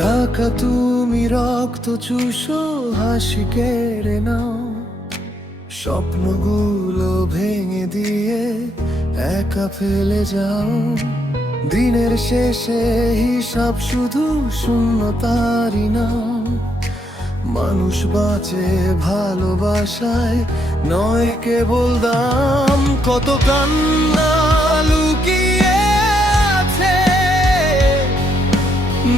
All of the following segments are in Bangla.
টাকা তুমি রক্ত চুষো, হাসি কেড়ে নাও, স্বপ্নগুলো ভেঙে দিয়ে একা ফেলে যাও। দিনের শেষে হিসাব শুধু শূন্যতারই নাও। মানুষ বাঁচে ভালোবাসায়, নয় কেবল দাম। কত কান্না লুকিয়ে আছে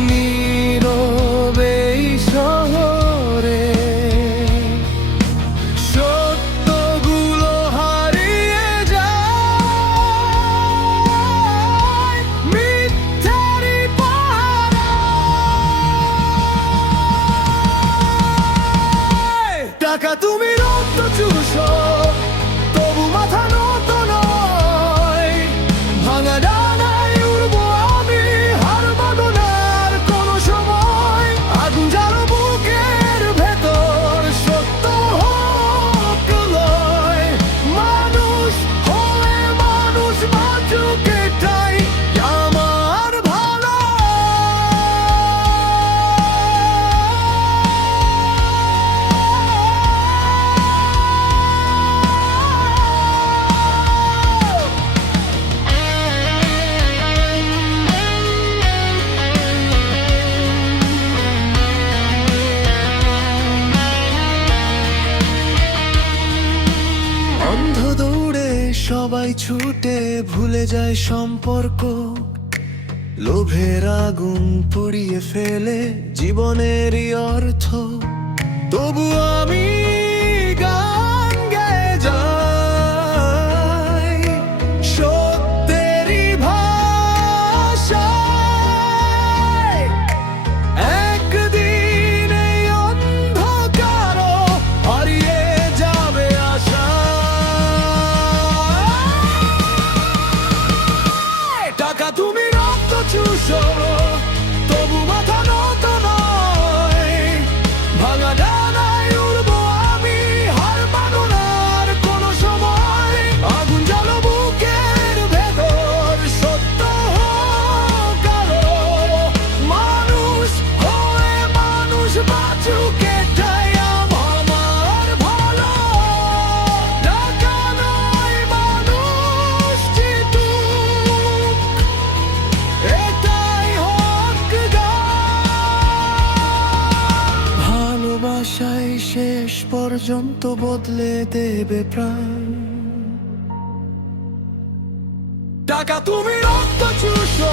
নীরবে এই শহরে, সত্যগুলো হারিয়ে যায় মিথ্যারই পাহারায়। টাকা তুমি রক্ত চুষো, তবু মাথা নত নয়। ভাঙা ডানায় উড়বো আমি, হার মানব না আর কোনো সময়। আগুন জ্বালো বুকের ভেতর, সত্য হোক লয়। মানুষ হয়ে মানুষ বাঁচুক, এটাই আমার ভালো। অন্ধ দৌড়ে সবাই ছুটে, ভুলে যায় সম্পর্ক। লোভের আগুন পুড়িয়ে ফেলে জীবনেরই অর্থ। তবু আমি গান গেয়ে যাই সত্যেরই ভাষায়। একদিন এই অন্ধকারও হারিয়ে যাবে আশা। টাকা তুমি রক্ত চুষো, তবু মাথা নত নয়। ভাঙা ডানায় উড়বো আমি, হার মানো না আর কোনো সময়। আগুন জ্বালো বুকের ভেতর, সত্য হোক আলো। মানুষ হয়ে মানুষ বাঁচুক, এটাই আমার ভালো। টাকা নয়, মানুষ জিতুক, এটাই হক গান। ভালোবাসাই শেষ পর্যন্ত বদলে দেবে প্রাণ। টাকা তুমি রক্ত চুষো,